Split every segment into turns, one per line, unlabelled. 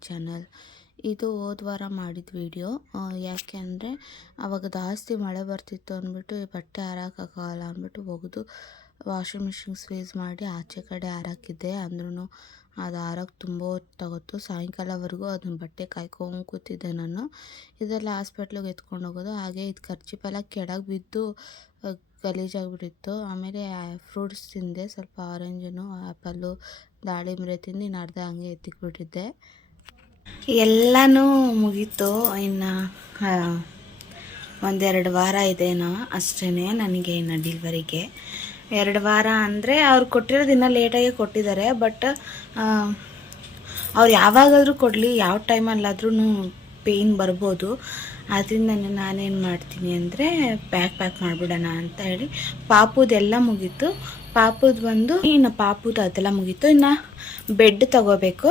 Channel ಇದು ಹೋದ ವಾರ ಮಾಡಿದ ವಿಡಿಯೋ ಯಾಕೆ ಅಂದರೆ ಆವಾಗ ಜಾಸ್ತಿ ಮಳೆ ಬರ್ತಿತ್ತು ಅಂದ್ಬಿಟ್ಟು ಈ ಬಟ್ಟೆ ಹಾರಾಕಾಗಲ್ಲ ಅಂದ್ಬಿಟ್ಟು ಒಗೆದು ವಾಷಿಂಗ್ ಮಿಷಿನ್ ಸ್ವೇಸ್ ಮಾಡಿ ಆಚೆ ಕಡೆ ಹಾರಾಕಿದ್ದೆ. ಅಂದ್ರೂ ಅದು ಹಾರಕ್ಕೆ ತುಂಬ ತಗೋತು ಸಾಯಂಕಾಲವರೆಗೂ ಅದನ್ನ ಬಟ್ಟೆ ಕಾಯ್ಕೊಂಡು ಕೂತಿದ್ದೆ ನಾನು. ಇದೆಲ್ಲ ಹಾಸ್ಪಿಟ್ಲಿಗೆ ಎತ್ಕೊಂಡು ಹೋಗೋದು. ಹಾಗೆ ಇದು ಖರ್ಚಿಪೆಲ್ಲ ಕೆಳಗೆ ಬಿದ್ದು ಗಲೀಜಾಗ್ಬಿಟ್ಟಿತ್ತು. ಆಮೇಲೆ ಫ್ರೂಟ್ಸ್ ತಿಂದೆ. ಸ್ವಲ್ಪ ಆರೆಂಜನು ಆ್ಯಪಲ್ಲು ದಾಳಿಂಬೆ ತಿಂದು ಇನ್ನು ಅರ್ಧ ಹಂಗೆ ಎತ್ತಿಕ್ಬಿಟ್ಟಿದ್ದೆ. ಎಲ್ಲನೂ ಮುಗೀತು. ಇನ್ನು ಒಂದೆರಡು ವಾರ ಇದೇನೋ ಅಷ್ಟೇ ನನಗೆ ಇನ್ನು ಡಿಲ್ವರಿಗೆ ಎರಡು ವಾರ ಅಂದರೆ ಅವ್ರು ಕೊಟ್ಟಿರೋದು ಇನ್ನೂ ಲೇಟಾಗಿ ಕೊಟ್ಟಿದ್ದಾರೆ ಬಟ್ ಅವ್ರು ಯಾವಾಗಾದರೂ ಕೊಡಲಿ, ಯಾವ ಟೈಮಲ್ಲಾದ್ರೂ ಪೇಯ್ನ್ ಬರ್ಬೋದು. ಅದರಿಂದ ನಾನೇನು ಮಾಡ್ತೀನಿ ಅಂದರೆ ಪ್ಯಾಕ್ ಪ್ಯಾಕ್ ಮಾಡಿಬಿಡೋಣ ಅಂತ ಹೇಳಿ ಪಾಪುದೆಲ್ಲ ಮುಗೀತು. ಪಾಪುದು ಬಂದು, ಇನ್ನು ಪಾಪುದು ಅದೆಲ್ಲ ಮುಗೀತು. ಇನ್ನು ಬೆಡ್ ತಗೋಬೇಕು.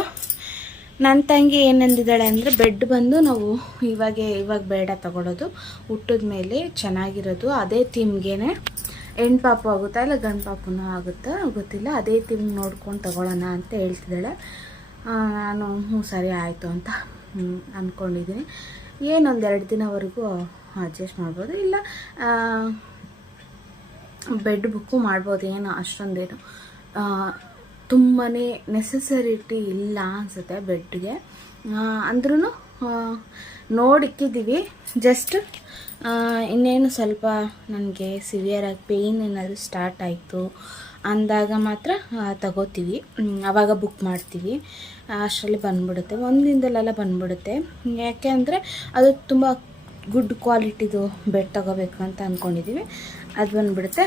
ನನ್ನ ತಂಗಿ ಏನಂದಿದ್ದಾಳೆ ಅಂದರೆ ಬೆಡ್ ಬಂದು ನಾವು ಇವಾಗ ಇವಾಗ ಬೇಡ ತಗೊಳ್ಳೋದು ಹುಟ್ಟಿದ ಮೇಲೆ ಚೆನ್ನಾಗಿರೋದು. ಅದೇ ಥೀಮ್ಗೆನೆ ಹೆಣ್ಣು ಪಾಪು ಆಗುತ್ತಾ ಇಲ್ಲ ಗಂಡು ಪಾಪುನೂ ಆಗುತ್ತಾ ಗೊತ್ತಿಲ್ಲ. ಅದೇ ಥೀಮ್ ನೋಡ್ಕೊಂಡು ತಗೊಳ್ಳೋಣ ಅಂತ ಹೇಳ್ತಿದ್ದಾಳೆ. ನಾನು ಹ್ಞೂ ಸರಿ ಆಯಿತು ಅಂತ ಅಂದ್ಕೊಂಡಿದ್ದೀನಿ ಏನೊಂದು ಎರಡು ದಿನವರೆಗೂ ಅಡ್ಜಸ್ಟ್ ಮಾಡ್ಬೋದು. ಇಲ್ಲ ಬೆಡ್ ಬುಕ್ಕು ಮಾಡ್ಬೋದು. ಏನು, ಅಷ್ಟೊಂದೇನು. ತುಂಬಾ ನೆಸಸರಿಟಿ ಇಲ್ಲ ಅನಿಸುತ್ತೆ ಬೆಡ್ಗೆ. ಅಂದ್ರೂ ನೋಡಿಕ್ಕಿದ್ದೀವಿ ಜಸ್ಟ್ ಇನ್ನೇನು ಸ್ವಲ್ಪ ನನಗೆ ಸಿವಿಯರಾಗಿ ಪೇಯ್ನ್ ಏನಾದರೂ ಸ್ಟಾರ್ಟ್ ಆಯಿತು ಅಂದಾಗ ಮಾತ್ರ ತಗೋತೀವಿ. ಆವಾಗ ಬುಕ್ ಮಾಡ್ತೀವಿ. ಅಷ್ಟರಲ್ಲಿ ಬಂದ್ಬಿಡುತ್ತೆ. ಒಂದಿನದಲ್ಲೆಲ್ಲ ಬಂದ್ಬಿಡುತ್ತೆ. ಯಾಕೆ ಅಂದರೆ, ಅದು ತುಂಬ ಗುಡ್ ಕ್ವಾಲಿಟಿದು ಬೆಡ್ ತಗೋಬೇಕು ಅಂತ ಅಂದ್ಕೊಂಡಿದ್ದೀವಿ ಅದು ಬಂದ್ಬಿಡುತ್ತೆ.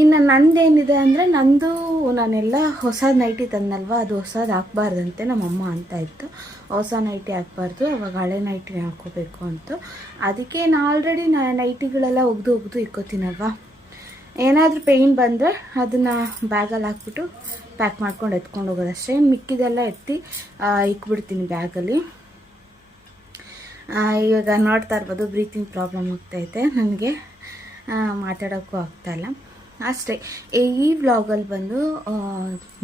ಇನ್ನು ನಂದೇನಿದೆ ಅಂದರೆ ನಂದು ನಾನೆಲ್ಲ ಹೊಸ ನೈಟಿ ತಂದಲ್ವ, ಅದು ಹೊಸದು ಹಾಕ್ಬಾರ್ದಂತೆ ನಮ್ಮಮ್ಮ ಅಂತ ಇತ್ತು. ಹೊಸ ನೈಟಿ ಹಾಕ್ಬಾರ್ದು, ಅವಾಗ ಹಳೆ ನೈಟಿ ಹಾಕ್ಕೋಬೇಕು ಅಂತ. ಅದಕ್ಕೆ ನಾನು ಆಲ್ರೆಡಿ ನೈಟಿಗಳೆಲ್ಲ ಒಗ್ದು ಒಗ್ದು ಇಕ್ಕೋತೀನಲ್ವ? ಏನಾದರೂ ಪೇಯ್ನ್ ಬಂದರೆ ಅದನ್ನು ಬ್ಯಾಗಲ್ಲಿ ಹಾಕ್ಬಿಟ್ಟು ಪ್ಯಾಕ್ ಮಾಡ್ಕೊಂಡು ಎತ್ಕೊಂಡು ಹೋಗೋದಷ್ಟೇ. ಮಿಕ್ಕಿದೆಲ್ಲ ಎತ್ತಿ ಇಕ್ಬಿಡ್ತೀನಿ ಬ್ಯಾಗಲ್ಲಿ ಇವಾಗ ನೋಡ್ತಾ ಇರ್ಬೋದು ಬ್ರೀತಿಂಗ್ ಪ್ರಾಬ್ಲಮ್ ಆಗ್ತೈತೆ ನನಗೆ ಮಾತಾಡೋಕ್ಕೂ ಆಗ್ತಾಯಿಲ್ಲ ಅಷ್ಟೇ. ಈ ವ್ಲಾಗಲ್ಲಿ ಬಂದು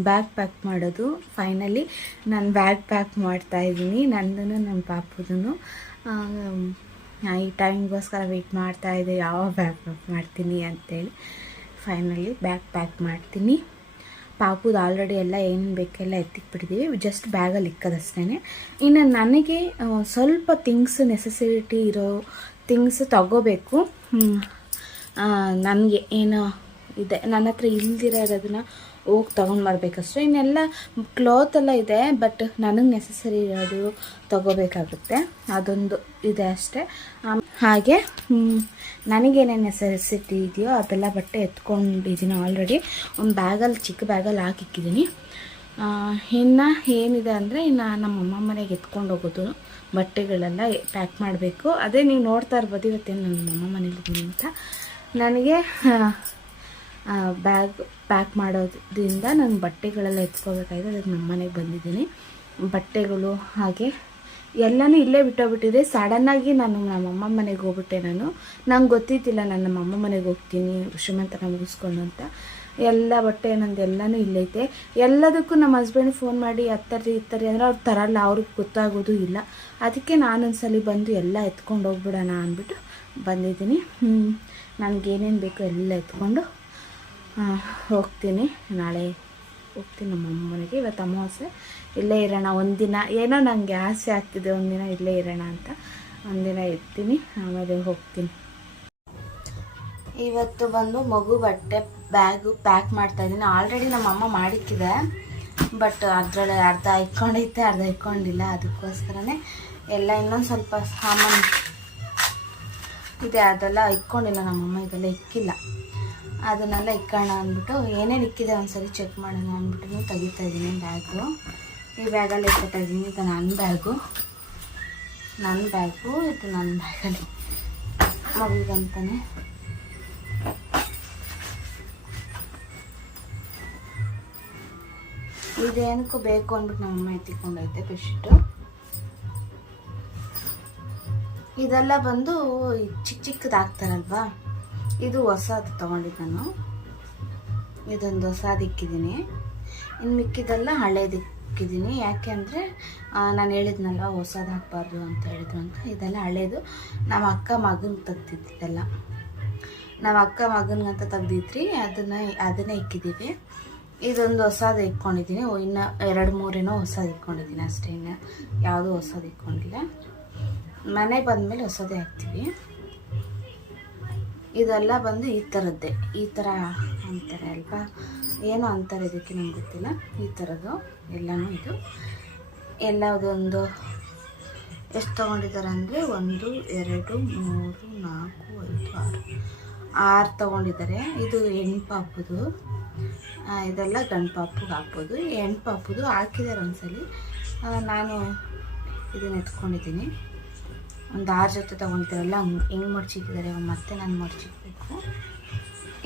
ಬ್ಯಾಗ್ ಪ್ಯಾಕ್ ಮಾಡೋದು ಫೈನಲಿ ನಾನು ಬ್ಯಾಗ್ ಪ್ಯಾಕ್ ಮಾಡ್ತಾ ಇದ್ದೀನಿ. ನಂದೂ ನನ್ನ ಪಾಪುದೂ ಈ ಟೈಮ್ಗೋಸ್ಕರ ವೆಯ್ಟ್ ಮಾಡ್ತಾ ಇದ್ದೆ ಯಾವ ಬ್ಯಾಗ್ ಪ್ಯಾಕ್ ಮಾಡ್ತೀನಿ ಅಂತೇಳಿ. ಫೈನಲಿ ಬ್ಯಾಗ್ ಪ್ಯಾಕ್ ಮಾಡ್ತೀನಿ. ಪಾಪುದು ಆಲ್ರೆಡಿ ಎಲ್ಲ ಏನು ಬೇಕೆಲ್ಲ ಎತ್ತಿಕ್ಬಿಟ್ಟಿದ್ದೀವಿ ಜಸ್ಟ್ ಬ್ಯಾಗಲ್ಲಿ ಇಕ್ಕದಷ್ಟೇ ಇನ್ನು ನನಗೆ ಸ್ವಲ್ಪ ಥಿಂಗ್ಸ್ ನೆಸೆಸಿಟಿ ಇರೋ ಥಿಂಗ್ಸ್ ತಗೋಬೇಕು. ನನಗೆ ಏನು ಇದೆ. ನನ್ನ ಹತ್ರ ಇಲ್ದಿರೋದನ್ನು ಹೋಗಿ ತೊಗೊಂಡು ಬರಬೇಕಷ್ಟೇ ಇನ್ನೆಲ್ಲ ಕ್ಲಾತ್ ಎಲ್ಲ ಇದೆ ಬಟ್ ನನಗೆ ನೆಸಸರಿ ಇರೋದು ತಗೋಬೇಕಾಗುತ್ತೆ. ಅದೊಂದು ಇದೆ ಅಷ್ಟೇ. ಹಾಗೆ ನನಗೇನೇನು ನೆಸೆಸಿಟಿ ಇದೆಯೋ ಅದೆಲ್ಲ ಬಟ್ಟೆ ಎತ್ಕೊಂಡಿದ್ದೀನಿ ಆಲ್ರೆಡಿ ಒಂದು ಬ್ಯಾಗಲ್ಲಿ ಚಿಕ್ಕ ಬ್ಯಾಗಲ್ಲಿ ಹಾಕಿಕ್ಕಿದ್ದೀನಿ ಇನ್ನು ಏನಿದೆ ಅಂದರೆ ಇನ್ನು ನಮ್ಮ ಅಮ್ಮ ಮನೆಗೆ ಎತ್ಕೊಂಡು ಹೋಗೋದು. ಬಟ್ಟೆಗಳೆಲ್ಲ ಪ್ಯಾಕ್ ಮಾಡಬೇಕು. ಅದೇ ನೀವು ನೋಡ್ತಾ ಇರ್ಬೋದು ಇವತ್ತೇನು ನನ್ನ ಅಮ್ಮ ಮನೇಲಿದ್ದೀನಿ ಅಂತ. ನನಗೆ ಬ್ಯಾಗ್ ಪ್ಯಾಕ್ ಮಾಡೋದ್ರಿಂದ ನಾನು ಬಟ್ಟೆಗಳೆಲ್ಲ ಎತ್ಕೋಬೇಕಾಗಿದೆ, ಅದಕ್ಕೆ ನಮ್ಮ ಮನೆಗೆ ಬಂದಿದ್ದೀನಿ. ಬಟ್ಟೆಗಳು ಹಾಗೆ ಎಲ್ಲನೂ ಇಲ್ಲೇ ಬಿಟ್ಟೋಗ್ಬಿಟ್ಟಿದೆ. ಸಡನ್ನಾಗಿ ನಾನು ನಮ್ಮಮ್ಮ ಮನೆಗೆ ಹೋಗ್ಬಿಟ್ಟೆ ನಾನು. ನಂಗೆ ಗೊತ್ತಿದ್ದಿಲ್ಲ ನಾನು ನಮ್ಮಮ್ಮ ಮನೆಗೆ ಹೋಗ್ತೀನಿ, ಶ್ರೀಮಂತನ ಮುಗಿಸ್ಕೊಂಡು ಅಂತ. ಎಲ್ಲ ಬಟ್ಟೆ ನಂದು ಎಲ್ಲನೂ ಇಲ್ಲೈತೆ. ಎಲ್ಲದಕ್ಕೂ ನಮ್ಮ ಹಸ್ಬೆಂಡ್ ಫೋನ್ ಮಾಡಿ ಹತ್ತರಿ ಇತ್ತರಿ ಅಂದರೆ ಅವ್ರು ತರಲ್ಲ, ಅವ್ರಿಗೆ ಗೊತ್ತಾಗೋದು ಇಲ್ಲ. ಅದಕ್ಕೆ ನಾನೊಂದ್ಸಲಿ ಬಂದು ಎಲ್ಲ ಎತ್ಕೊಂಡು ಹೋಗ್ಬಿಡೋಣ ಅಂದ್ಬಿಟ್ಟು ಬಂದಿದ್ದೀನಿ. ನನಗೇನೇನು ಬೇಕೋ ಎಲ್ಲ ಎತ್ಕೊಂಡು ಹೋಗ್ತೀನಿ. ನಾಳೆ ಹೋಗ್ತೀನಿ ನಮ್ಮ ಅಮ್ಮನಿಗೆ. ಇವತ್ತು ಅಮಾವಾಸ್ಯೆ. ಇಲ್ಲೇ ಇರೋಣ ಒಂದಿನ ಏನೋ ನನಗೆ ಆಸೆ ಆಗ್ತಿದೆ ಒಂದಿನ ಇಲ್ಲೇ ಇರೋಣ ಅಂತ. ಒಂದಿನ ಇರ್ತೀನಿ. ಆಮೇಲೆ ಹೋಗ್ತೀನಿ. ಇವತ್ತು ಬಂದು ಮಗು ಬಟ್ಟೆ ಬ್ಯಾಗು ಪ್ಯಾಕ್ ಮಾಡ್ತಾ ಇದ್ದೀನಿ. ಆಲ್ರೆಡಿ ನಮ್ಮ ಅಮ್ಮ ಮಾಡಿಕ್ಕಿದೆ. ಬಟ್ ಅದರಲ್ಲಿ ಅರ್ಧ ಇಟ್ಕೊಂಡೈತೆ ಅರ್ಧ ಇಟ್ಕೊಂಡಿಲ್ಲ. ಅದಕ್ಕೋಸ್ಕರನೇ ಎಲ್ಲ ಇನ್ನೊಂದು ಸ್ವಲ್ಪ ಸಾಮಾನು ಇದೆ. ಅದೆಲ್ಲ ಇಟ್ಕೊಂಡಿಲ್ಲ. ನಮ್ಮಮ್ಮ ಇದೆಲ್ಲ ಇಕ್ಕಿಲ್ಲ. ಅದನ್ನೆಲ್ಲ ಇಕ್ಕೋಣ ಅಂದ್ಬಿಟ್ಟು, ಏನೇನು ಇಕ್ಕಿದೆ ಒಂದ್ಸರಿ ಚೆಕ್ ಮಾಡೋಣ ಅಂದ್ಬಿಟ್ಟು ತೆಗಿತಾ ಇದ್ದೀನಿ ಬ್ಯಾಗು ಈ ಬ್ಯಾಗಲ್ಲಿ ಇಟ್ಕೊತಾ ಇದ್ದೀನಿ ಇದು ನನ್ನ ಬ್ಯಾಗು ನನ್ನ ಬ್ಯಾಗು ಇದು ನನ್ನ ಬ್ಯಾಗಲ್ಲಿ ಮಗುಗಂತಾನೆ ಇದೇನಕ್ಕೂ ಬೇಕು ಅಂದ್ಬಿಟ್ಟು ನಮ್ಮಮ್ಮ ಎತ್ತಿಕೊಂಡೈತೆ ಬೆಡ್ಶೀಟು ಇದೆಲ್ಲ ಬಂದು ಚಿಕ್ಕ ಚಿಕ್ಕದು ಹಾಕ್ತಾರಲ್ವಾ ಇದು ಹೊಸದು ತೊಗೊಂಡಿದ್ದು ನಾನು. ಇದೊಂದು ಹೊಸ ಇಕ್ಕಿದ್ದೀನಿ. ಇನ್ನು ಮಿಕ್ಕಿದೆಲ್ಲ ಹಳೇದಿಕ್ಕಿದ್ದೀನಿ. ಯಾಕೆ ಅಂದರೆ ನಾನು ಹೇಳಿದ್ನಲ್ಲ ಹೊಸದು ಹಾಕ್ಬಾರ್ದು ಅಂತ ಹೇಳಿದ್ರು ಅಂತ. ಇದೆಲ್ಲ ಹಳೇದು. ನಮ್ಮ ಅಕ್ಕ ಮಗನಿಗೆ ತೆಗ್ದಿದ್ದೆಲ್ಲ. ನಮ್ಮ ಅಕ್ಕ ಮಗನಿಗಂತ ತೆಗ್ದಿದ್ರಿ, ಅದನ್ನು, ಅದನ್ನೇ ಇಕ್ಕಿದ್ದೀವಿ ಇದೊಂದು ಹೊಸದು ಇಟ್ಕೊಂಡಿದ್ದೀನಿ ಇನ್ನು ಎರಡು ಮೂರೇನೋ ಹೊಸದು ಇಟ್ಕೊಂಡಿದ್ದೀನಿ ಅಷ್ಟೇ. ಇನ್ನು ಯಾವುದೂ ಹೊಸದು ಇಟ್ಕೊಂಡಿಲ್ಲ ಮನೆ ಬಂದಮೇಲೆ ಹೊಸದೇ ಹಾಕ್ತೀವಿ. ಇದೆಲ್ಲ ಬಂದು ಈ ಥರದ್ದೇ. ಈ ಥರ ಅಂತಾರೆ ಅಲ್ವಾ? ಏನು ಅಂತಾರೆ ಇದಕ್ಕೆ ನಂಗೆ ಗೊತ್ತಿಲ್ಲ. ಈ ಥರದ್ದು ಎಲ್ಲನೂ ಇದು. ಎಲ್ಲದೊಂದು ಎಷ್ಟು ತೊಗೊಂಡಿದ್ದಾರೆ ಅಂದರೆ ಒಂದು, ಎರಡು, ಮೂರು, ನಾಲ್ಕು, ಐದು, ಆರು. ಆರು ತೊಗೊಂಡಿದ್ದಾರೆ. ಇದು ಹೆಣ್ಣು ಪಾಪುದು ಇದೆಲ್ಲ ಗಂಡು ಪಾಪಿಗೆ ಹಾಕ್ಬೋದು. ಹೆಣ್ಣು ಪಾಪುದು ಹಾಕಿದ್ದಾರೆ ಒಂದ್ಸಲಿ. ನಾನು ಇದನ್ನ ಎತ್ಕೊಂಡಿದ್ದೀನಿ. ಒಂದು ಆರು ಜೊತೆ ತೊಗೊಂಡಿದ್ದಾರೆಲ್ಲ ಹೆಂಗೆ ಮಡ್ಚಿಟ್ಟಿದ್ದಾರೆ ಮತ್ತೆ ನಾನು ಮಡ್ಚಿಕ್ಬೇಕು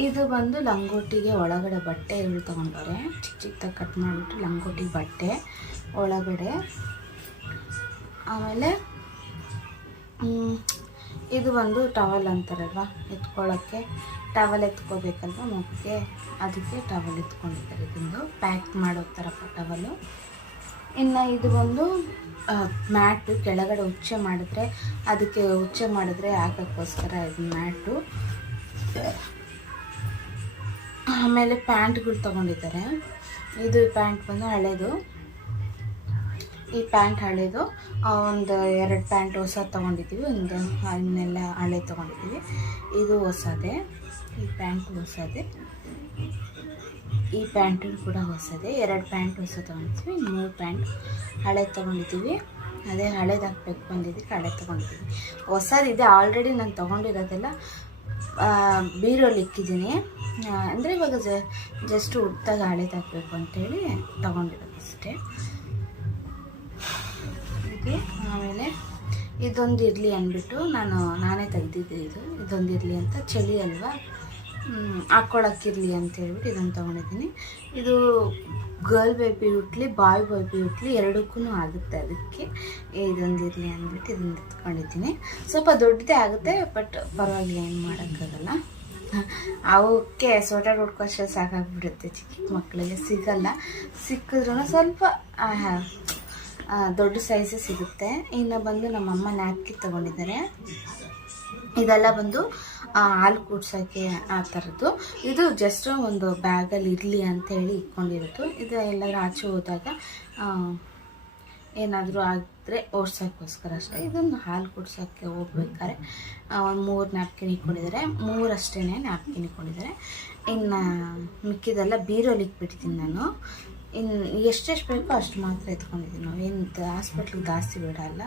ಇದು ಬಂದು ಲಂಗೋಟಿಗೆ ಒಳಗಡೆ ಬಟ್ಟೆ ಇಳು ತೊಗೊಂಡವ್ರೆ. ಚಿಕ್ಕ ಚಿಕ್ಕದಾಗಿ ಕಟ್ ಮಾಡಿಬಿಟ್ಟು ಲಂಗೋಟಿ ಬಟ್ಟೆ ಒಳಗಡೆ. ಆಮೇಲೆ ಇದು ಬಂದು ಟವಲ್ ಅಂತಾರಲ್ವ ಎತ್ಕೊಳ್ಳೋಕ್ಕೆ ಟವಲ್ ಎತ್ಕೋಬೇಕಲ್ವ, ಮಗುಗೆ? ಅದಕ್ಕೆ ಟವಲ್ ಎತ್ಕೊಂಡಿದ್ದಾರೆ ಇದೊಂದು. ಪ್ಯಾಕ್ ಮಾಡೋ ಥರಪ್ಪ ಟವಲು ಇನ್ನು ಇದು ಒಂದು ಮ್ಯಾಟು ಕೆಳಗಡೆ ಉಚ್ಚೆ ಮಾಡಿದ್ರೆ, ಅದಕ್ಕೆ ಉಚ್ಚೆ ಮಾಡಿದ್ರೆ ಹಾಕೋಕ್ಕೋಸ್ಕರ ಇದು ಮ್ಯಾಟು. ಆಮೇಲೆ ಪ್ಯಾಂಟ್ಗಳು ತೊಗೊಂಡಿದ್ದಾರೆ. ಇದು ಪ್ಯಾಂಟ್ ಬಂದು ಹಳೇದು. ಈ ಪ್ಯಾಂಟ್ ಹಳೇದು. ಒಂದು ಎರಡು ಪ್ಯಾಂಟ್ ಹೊಸ ತೊಗೊಂಡಿದ್ದೀವಿ. ಒಂದು ಅದನ್ನೆಲ್ಲ ಹಳೆ ತೊಗೊಂಡಿದ್ದೀವಿ. ಇದು ಹೊಸದೇ. ಈ ಪ್ಯಾಂಟ್ ಹೊಸದೇ. ಈ ಪ್ಯಾಂಟು ಕೂಡ ಹೊಸದೇ, ಎರಡು ಪ್ಯಾಂಟ್ ಹೊಸ ತೊಗೊಂಡಿದ್ವಿ, ಮೂರು ಪ್ಯಾಂಟ್ ಹಳೆ ತೊಗೊಂಡಿದ್ದೀವಿ. ಅದೇ ಹಳೇದು ಹಾಕ್ಬೇಕು ಬಂದಿದ್ದಕ್ಕೆ ಹಳೆ ತೊಗೊಂಡಿದ್ದೀವಿ. ಹೊಸದಿದೆ ಆಲ್ರೆಡಿ ನಾನು ತೊಗೊಂಡಿರೋದೆಲ್ಲ ಬೀರೋಲಿ ಇಕ್ಕಿದ್ದೀನಿ. ಅಂದರೆ ಇವಾಗ ಜಸ್ಟ್ ಹುಟ್ಟಾಗ ಹಳೇದು ಹಾಕಬೇಕು ಅಂತೇಳಿ ತೊಗೊಂಡಿರೋದು ಅಷ್ಟೇ. ಓಕೆ, ಆಮೇಲೆ ಇದೊಂದು ಇರಲಿ ಅಂದ್ಬಿಟ್ಟು ನಾನು, ನಾನೇ ತೆಗ್ದಿದ್ದೆ ಇದು. ಇದೊಂದು ಇರಲಿ ಅಂತ, ಚಳಿ ಅಲ್ವಾ? ಹಾಕ್ಕೊಳಕ್ಕಿರಲಿ ಅಂತ ಹೇಳ್ಬಿಟ್ಟು ಇದನ್ನು ತೊಗೊಂಡಿದ್ದೀನಿ. ಇದು ಗರ್ಲ್ ಬೇಬಿ ಹುಟ್ಲಿ, ಬಾಯ್ ಬೇಬಿ ಹುಟ್ಲಿ ಎರಡಕ್ಕೂ ಆಗುತ್ತೆ ಅದಕ್ಕೆ. ಇದೊಂದು ಇರಲಿ ಅಂದ್ಬಿಟ್ಟು ಇದನ್ನು ಎತ್ಕೊಂಡಿದ್ದೀನಿ ಸ್ವಲ್ಪ ದೊಡ್ಡದೇ ಆಗುತ್ತೆ, ಬಟ್ ಪರವಾಗಿಲ್ಲ, ಏನು ಮಾಡೋಕ್ಕಾಗಲ್ಲ. ಅವಕ್ಕೆ ಸ್ವೆಟರ್ ಉಟ್ಕೊಷ್ಟೇ ಸಾಕಾಗ್ಬಿಡುತ್ತೆ, ಚಿಕ್ಕ ಮಕ್ಕಳಿಗೆ ಸಿಗಲ್ಲ. ಸಿಕ್ಕಿದ್ರೂ ಸ್ವಲ್ಪ ದೊಡ್ಡ ಸೈಜೇ ಸಿಗುತ್ತೆ. ಇನ್ನು ಬಂದು ನಮ್ಮಮ್ಮ ನ್ಯಾಪ್ಕಿನ್ ತೊಗೊಂಡಿದ್ದಾರೆ. ಇದೆಲ್ಲ ಬಂದು ಹಾಲು ಕುಡ್ಸೋಕ್ಕೆ ಆ ಥರದ್ದು ಇದು ಜಸ್ಟ್ ಒಂದು ಬ್ಯಾಗಲ್ಲಿ ಇರಲಿ ಅಂತೇಳಿ ಇಟ್ಕೊಂಡಿರೋದು. ಇದು ಎಲ್ಲರೂ ಆಚೆ ಹೋದಾಗ ಏನಾದರೂ ಆದರೆ ಓಡ್ಸೋಕ್ಕೋಸ್ಕರ ಅಷ್ಟೇ. ಇದನ್ನು ಹಾಲು ಕುಡ್ಸೋಕ್ಕೆ ಹೋಗ್ಬೇಕಾದ್ರೆ ಒಂದು ಮೂರು ನ್ಯಾಪ್ಕಿನ್ ಇಟ್ಕೊಂಡಿದ್ದಾರೆ. ಮೂರಷ್ಟೇ ನ್ಯಾಪ್ಕಿನ್ ಇಟ್ಕೊಂಡಿದ್ದಾರೆ. ಇನ್ನು ಮಿಕ್ಕಿದೆಲ್ಲ ಬೀರೋಲಿಕ್ಬಿಡ್ತೀನಿ ನಾನು. ಇನ್ನು ಎಷ್ಟೆಷ್ಟು ಬೇಕೋ ಅಷ್ಟು ಮಾತ್ರ ಎತ್ಕೊಂಡಿದ್ದೀವಿ ನಾವು. ಏನು ಹಾಸ್ಪಿಟ್ಲಿಗೆ ಜಾಸ್ತಿ ಬಿಡಲ್ಲ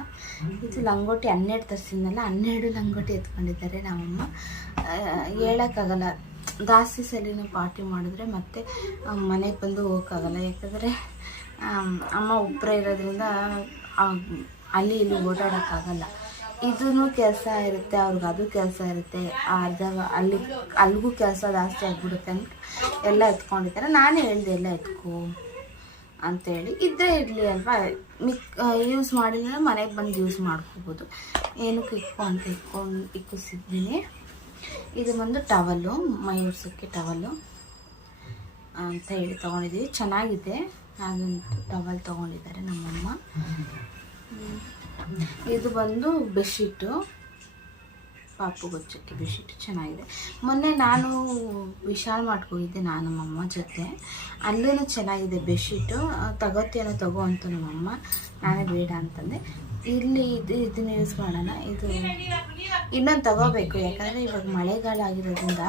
ಇದು ಲಂಗೋಟಿ ಹನ್ನೆರಡು ತರಿಸಿದ್ನಲ್ಲ, ಹನ್ನೆರಡು ಲಂಗೋಟಿ ಎತ್ಕೊಂಡಿದ್ದಾರೆ ನಮ್ಮಮ್ಮ. ಹೇಳೋಕ್ಕಾಗಲ್ಲ. ಜಾಸ್ತಿ ಸಲಿನೂ ಪಾರ್ಟಿ ಮಾಡಿದ್ರೆ ಮತ್ತೆ ಮನೆಗೆ ಬಂದು ಹೋಗೋಕ್ಕಾಗಲ್ಲ. ಯಾಕಂದರೆ ಅಮ್ಮ ಒಬ್ಬರೇ ಇರೋದ್ರಿಂದ ಅಲ್ಲಿ ಇಲ್ಲಿ ಓಡಾಡೋಕ್ಕಾಗಲ್ಲ. ಇದೂ ಕೆಲಸ ಇರುತ್ತೆ, ಅವ್ರಿಗೆ ಅದು ಕೆಲಸ ಇರುತ್ತೆ ಅರ್ಧ ಅಲ್ಲಿ ಅಲ್ಲಿಗೂ ಕೆಲಸ ಜಾಸ್ತಿ ಆಗಿಬಿಡುತ್ತೆ ಅಂತ ಎಲ್ಲ ಎತ್ಕೊಂಡಿದ್ದಾರೆ. ನಾನೇ ಹೇಳ್ದೆ ಎಲ್ಲ ಎತ್ಕೋ. ಅಂತೇಳಿ ಇದ್ದೇ ಇರಲಿ ಅಲ್ವಾ? ಮಿಕ್ ಯೂಸ್ ಮಾಡಿದ್ರೆ ಮನೆಗೆ ಬಂದು ಯೂಸ್ ಮಾಡ್ಕೋಬೋದು. ಏನಕ್ಕೆ ಇಕ್ಕು ಅಂತ ಇಟ್ಕೊಂಡು ಇಕ್ಕಿಸಿದ್ದೀನಿ. ಇದು ಬಂದು ಟವಲ್ಲು ಮೈ ಉರ್ಸೋಕ್ಕೆ ಟವಲ್ಲು ಅಂತ ಹೇಳಿ ತೊಗೊಂಡಿದ್ದೀವಿ ಚೆನ್ನಾಗಿದೆ. ಅದೊಂದು ಟವಲ್ ತೊಗೊಂಡಿದ್ದಾರೆ ನಮ್ಮಮ್ಮ. ಇದು ಬಂದು ಬೆಡ್ಶೀಟು. ಪಾಪು ಗೊಚ್ಚಕ್ಕೆ ಬೆಡ್ಶೀಟ್ ಚೆನ್ನಾಗಿದೆ. ಮೊನ್ನೆ ನಾನು ವಿಶಾಲ್ ಮಾಡ್ಕೊಂಡಿದ್ದೆ ನಾನು ನಮ್ಮಮ್ಮ ಜೊತೆ. ಅಲ್ಲೂ ಚೆನ್ನಾಗಿದೆ ಬೆಡ್ಶೀಟು. ತಗೋತೇನೋ ತಗೋ ಅಂತ ನಮ್ಮಮ್ಮ, ನಾನೇ ಬೇಡ ಅಂತಂದೆ. ಇಲ್ಲಿ ಇದು, ಇದನ್ನ ಯೂಸ್ ಮಾಡೋಣ, ಇದು. ಇನ್ನೊಂದು ತಗೋಬೇಕು, ಯಾಕಂದರೆ ಇವಾಗ ಮಳೆಗಾಲ ಆಗಿರೋದ್ರಿಂದ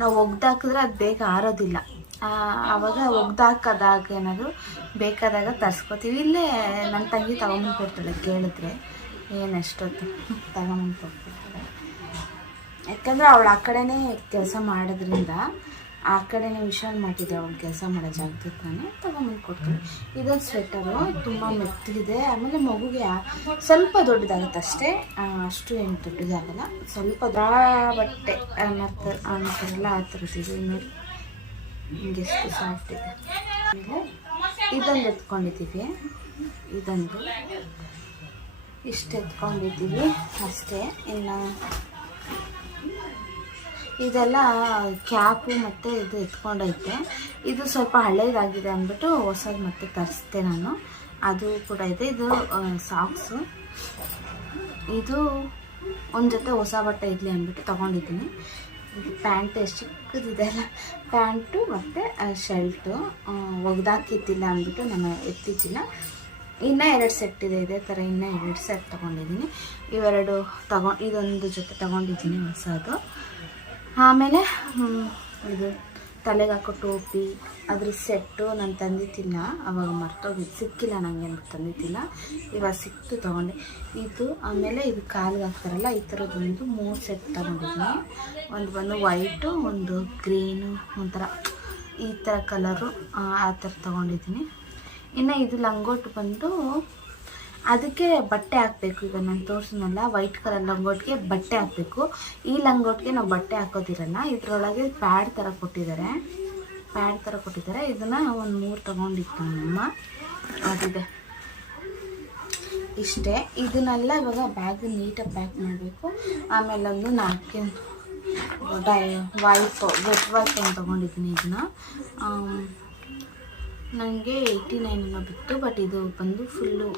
ನಾವು ಒಗ್ದಾಕಿದ್ರೆ ಅದು ಬೇಗ ಆರೋದಿಲ್ಲ. ಆವಾಗ ಒಗ್ದಾಕದಾಗ ಏನಾದರೂ ಬೇಕಾದಾಗ ತರ್ಸ್ಕೊತೀವಿ. ಇಲ್ಲೇ ನನ್ನ ತಂಗಿ ತಗೊಂಬಂದು ಕೊಡ್ತಾಳೆ, ಕೇಳಿದ್ರೆ. ಏನು ಎಷ್ಟೊತ್ತು ತಗೊಂಬಂದು ಕೊಟ್ಬಿಡ್ತಾಳೆ ಯಾಕಂದರೆ ಅವಳು ಆ ಕಡೆನೇ ಕೆಲಸ ಮಾಡೋದ್ರಿಂದ ಆ ಕಡೆನೇ ವಿಶಾಲ್ ಮಾಡಿದ್ದೆ ಅವಳು ಕೆಲಸ ಮಾಡೋ ಜಾಗದಲ್ಲಿ ನಾನು ತಗೊಂಬಂದು ಕೊಡ್ತೀನಿ. ಇದೊಂದು ಸ್ವೆಟರು ತುಂಬ ಮೆತ್ತಿದೆ ಆಮೇಲೆ ಮಗುಗೆ ಸ್ವಲ್ಪ ದೊಡ್ಡದಾಗುತ್ತೆ ಅಷ್ಟೇ. ಅಷ್ಟು ಏನು ದೊಡ್ಡದಾಗಲ್ಲ. ಸ್ವಲ್ಪ ದಾ ಬಟ್ಟೆ ಅನ್ನೋ ಅನ್ನೋಲ್ಲ ಆ ಥರದ್ದು ನೋಡಿ ಹಿಂಗೆ ಎಷ್ಟು ಸಾಫ್ಟ್ ಇದೆ. ಆಮೇಲೆ ಇದೊಂದು ಎತ್ಕೊಂಡಿದ್ದೀವಿ. ಇದೊಂದು ಇಷ್ಟು ಎತ್ಕೊಂಡಿದ್ದೀವಿ ಅಷ್ಟೇ. ಇನ್ನು ಇದೆಲ್ಲ ಕ್ಯಾಪು ಮತ್ತು ಇದು ಎತ್ಕೊಂಡೈತೆ ಇದು ಸ್ವಲ್ಪ ಹಳೇದಾಗಿದೆ ಅಂದ್ಬಿಟ್ಟು ಹೊಸದು ಮತ್ತೆ ತರಿಸ್ದೆ ನಾನು. ಅದು ಕೂಡ ಇದೆ. ಇದು ಸಾಕ್ಸು ಇದು ಒಂದು ಜೊತೆ ಹೊಸ ಬಟ್ಟೆ ಇರಲಿ ಅಂದ್ಬಿಟ್ಟು ತೊಗೊಂಡಿದ್ದೀನಿ. ಇದು ಪ್ಯಾಂಟ್ ಎಷ್ಟು ಚಿಕ್ಕದಿದೆ ಅಲ್ಲ. ಪ್ಯಾಂಟು ಮತ್ತು ಶರ್ಟು ಒಗ್ದಾಕಿತ್ತಿಲ್ಲ ಅಂದ್ಬಿಟ್ಟು ನಾನು ಎತ್ತಿದ್ದಿಲ್ಲ. ಇನ್ನೂ ಎರಡು ಸೆಟ್ ಇದೆ. ಇದೇ ಥರ ಇನ್ನೂ ಎರಡು ಸೆಟ್ ತೊಗೊಂಡಿದ್ದೀನಿ. ಇವೆರಡು ತಗೊಂಡು ಇದೊಂದು ಜೊತೆ ತೊಗೊಂಡಿದ್ದೀನಿ ಹೊಸದು. ಆಮೇಲೆ ಇದು ತಲೆಗೆ ಹಾಕೋ ಟೋಪಿ ಅದ್ರ ಸೆಟ್ಟು ನಾನು ತಂದಿದ್ದಿಲ್ಲ ಅವಾಗ ಮರ್ತೋಗಿ ಸಿಕ್ಕಿಲ್ಲ ನನಗೆ ತಂದಿದ್ದಿಲ್ಲ ಇವಾಗ ಸಿಕ್ತು ತೊಗೊಂಡೆ. ಇದು ಆಮೇಲೆ ಇದು ಕಾಲಿಗೆ ಹಾಕ್ತಾರಲ್ಲ ಈ ಥರದ್ದೊಂದು ಮೂರು ಸೆಟ್ ತೊಗೊಂಡಿದ್ದೀನಿ ಒಂದು ಬಂದು ವೈಟು ಒಂದು ಗ್ರೀನು ಒಂಥರ ಈ ಥರ ಕಲರು ಆ ಥರ ತೊಗೊಂಡಿದ್ದೀನಿ ಇನ್ನು ಇದು ಲಂಗೋಟ್ ಬಂದು ಅದಕ್ಕೆ ಬಟ್ಟೆ ಹಾಕಬೇಕು. ಈಗ ನಾನು ತೋರಿಸ್ನಲ್ಲ ವೈಟ್ ಕಲರ್ ಲಂಗೋಟ್ಗೆ ಬಟ್ಟೆ ಹಾಕಬೇಕು. ಈ ಲಂಗೋಟ್ಗೆ ನಾವು ಬಟ್ಟೆ ಹಾಕೋದಿರಲ್ಲ, ಇದರೊಳಗೆ ಪ್ಯಾಡ್ ಥರ ಕೊಟ್ಟಿದ್ದಾರೆ ಪ್ಯಾಡ್ ಥರ ಕೊಟ್ಟಿದ್ದಾರೆ ಇದನ್ನು ಒಂದು ಮೂರು ತೊಗೊಂಡಿತ್ತು ನಮ್ಮ ಅದಿದೆ. ಇಷ್ಟೇ. ಇದನ್ನೆಲ್ಲ ಇವಾಗ ಬ್ಯಾಗ್ ನೀಟಾಗಿ ಪ್ಯಾಕ್ ಮಾಡಬೇಕು. ಆಮೇಲೆ ಒಂದು ನಾಲ್ಕು ಡೈ ವೈಪ್ ವೆಟ್ ವೈಪ್ ಅಂತ ತೊಗೊಂಡಿದ್ದೀನಿ ಇದನ್ನ. ನನಗೆ ಏಯ್ಟಿ ನೈನ್ ಬಿತ್ತು ಬಟ್ ಇದು ಬಂದು ಫುಲ್ಲು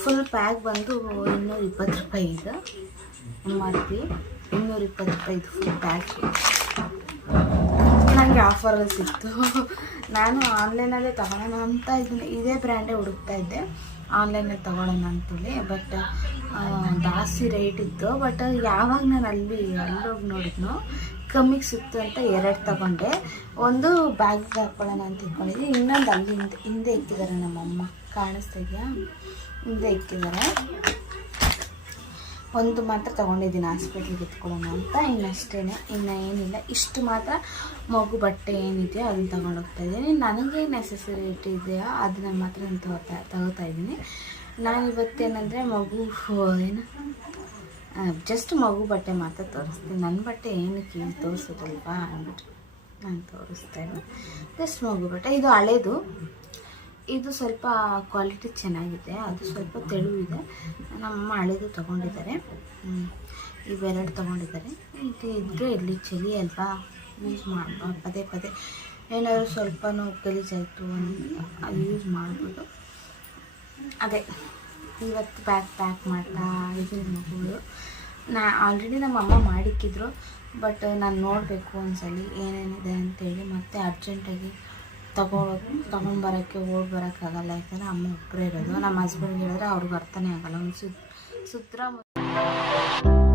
ಫುಲ್ ಪ್ಯಾಕ್ ಬಂದು ಇನ್ನೂರ ಇಪ್ಪತ್ತು ರೂಪಾಯಿ ಇದೆ. ಎಂ ಆರ್ ಪಿ ಇನ್ನೂರ ಇಪ್ಪತ್ತು ರೂಪಾಯಿ ಇದು ಫುಲ್ ಪ್ಯಾಕ್ ನನಗೆ ಆಫರಲ್ಲಿ ಸಿಕ್ತು. ನಾನು ಆನ್ಲೈನಲ್ಲೇ ತಗೊಳ್ಳೋಣ ಅಂತ ಇದನ್ನ ಇದೇ ಬ್ರ್ಯಾಂಡೇ ಹುಡುಕ್ತಾ ಇದ್ದೆ. ಆನ್ಲೈನಲ್ಲಿ ತೊಗೊಳ್ಳೋಣ ಅಂತೇಳಿ. ಬಟ್ ಜಾಸ್ತಿ ರೇಟ್ ಇತ್ತು. ಬಟ್ ಯಾವಾಗ ನಾನು ಅಲ್ಲಿ, ಅಲ್ಲೋಗಿ ನೋಡಿದ್ನೋ, ಕಮ್ಮಿಗೆ ಸಿಕ್ತು ಅಂತ ಎರಡು ತಗೊಂಡೆ. ಒಂದು ಬ್ಯಾಗ್ ಹಾಕ್ಕೊಳ್ಳೋಣ ಅಂತ ಇಟ್ಕೊಂಡಿದ್ದೆ ಇನ್ನೊಂದು ಅಲ್ಲಿ ಹಿಂದೆ ಹಿಂದೆ ಇಟ್ಟಿದ್ದಾರೆ ನಮ್ಮಮ್ಮ. ಕಾಣಿಸ್ತಾ ಹಿಂದೆ ಇಕ್ಕಿದ್ದಾರೆ. ಒಂದು ಮಾತ್ರ ತೊಗೊಂಡಿದ್ದೀನಿ ಹಾಸ್ಪಿಟ್ಲಿಗೆ ಎತ್ಕೊಳ್ಳೋಣ ಅಂತ. ಇನ್ನಷ್ಟೇ ಇನ್ನು ಏನಿಲ್ಲ. ಇಷ್ಟು ಮಾತ್ರ ಮಗು ಬಟ್ಟೆ ಏನಿದೆಯೋ ಅದನ್ನು ತಗೊಂಡು ಹೋಗ್ತಾ ಇದ್ದೀನಿ. ನನಗೆ ನೆಸೆಸರಿಟಿ ಇದೆಯೋ? ಅದನ್ನು ಮಾತ್ರ ನಾನು ತಗೋತಾ ತಗೋತಾ ಇದ್ದೀನಿ. ನಾನು ಇವತ್ತೇನಂದರೆ ಮಗು ಏನು? ಜಸ್ಟ್ ಮಗು ಬಟ್ಟೆ ಮಾತ್ರ ತೋರಿಸ್ತೀನಿ. ನನ್ನ ಬಟ್ಟೆ ಏನಕ್ಕೆ ಇಲ್ಲಿ ತೋರಿಸೋದಲ್ವಾ ಅಂದ್ಬಿಟ್ಟು ನಾನು ತೋರಿಸ್ತೇನೆ. ಜಸ್ಟ್ ಮಗು ಬಟ್ಟೆ. ಇದು ಹಳೇದು. ಇದು ಸ್ವಲ್ಪ ಕ್ವಾಲಿಟಿ ಚೆನ್ನಾಗಿದೆ, ಅದು ಸ್ವಲ್ಪ ತೆಳುವಿದೆ. ನಮ್ಮ ಹಳೇದು ತೊಗೊಂಡಿದ್ದಾರೆ. ಇವೆರಡು ತೊಗೊಂಡಿದ್ದಾರೆ. ಇದು ಇದ್ದರೆ ಇಲ್ಲಿ ಚಳಿ ಅಲ್ವಾ? ಯೂಸ್ ಮಾಡ್ಬೋದು ಪದೇ ಪದೇ. ಏನಾದರೂ ಸ್ವಲ್ಪನೂ ಗಲೀಜಾಯಿತು ಅಂದರೆ ಅದು ಯೂಸ್ ಮಾಡ್ಬೋದು. ಅದೇ, ಇವತ್ತು ಪ್ಯಾಕ್ ಪ್ಯಾಕ್ ಮಾಡ್ತಾ ಇದೀನಿ ಮಗಳು. ನಾ ಆಲ್ರೆಡಿ ನಮ್ಮ ಅಮ್ಮ ಮಾಡಿಕ್ಕಿದ್ರು ಬಟ್ ನಾನು ನೋಡಬೇಕು ಒಂದ್ಸಲಿ ಏನೇನಿದೆ ಅಂತೇಳಿ ಮತ್ತೆ ಅರ್ಜೆಂಟಾಗಿ ತಗೋ ತೊಗೊಂಬರೋಕ್ಕೆ ಹೋಗಿ ಬರೋಕ್ಕಾಗಲ್ಲ ಯಾಕಂದರೆ ಅಮ್ಮ ಒಬ್ಬರೇ ಇರೋದು. ನಮ್ಮ ಹಸ್ಬೆಂಡ್ ಹೇಳಿದ್ರೆ ಅವ್ರಿಗೆ ಅರ್ಥನೇ ಆಗಲ್ಲ. ಒಂದು ಸುತ್ತ ಸುತ್ತಮುತ್ತ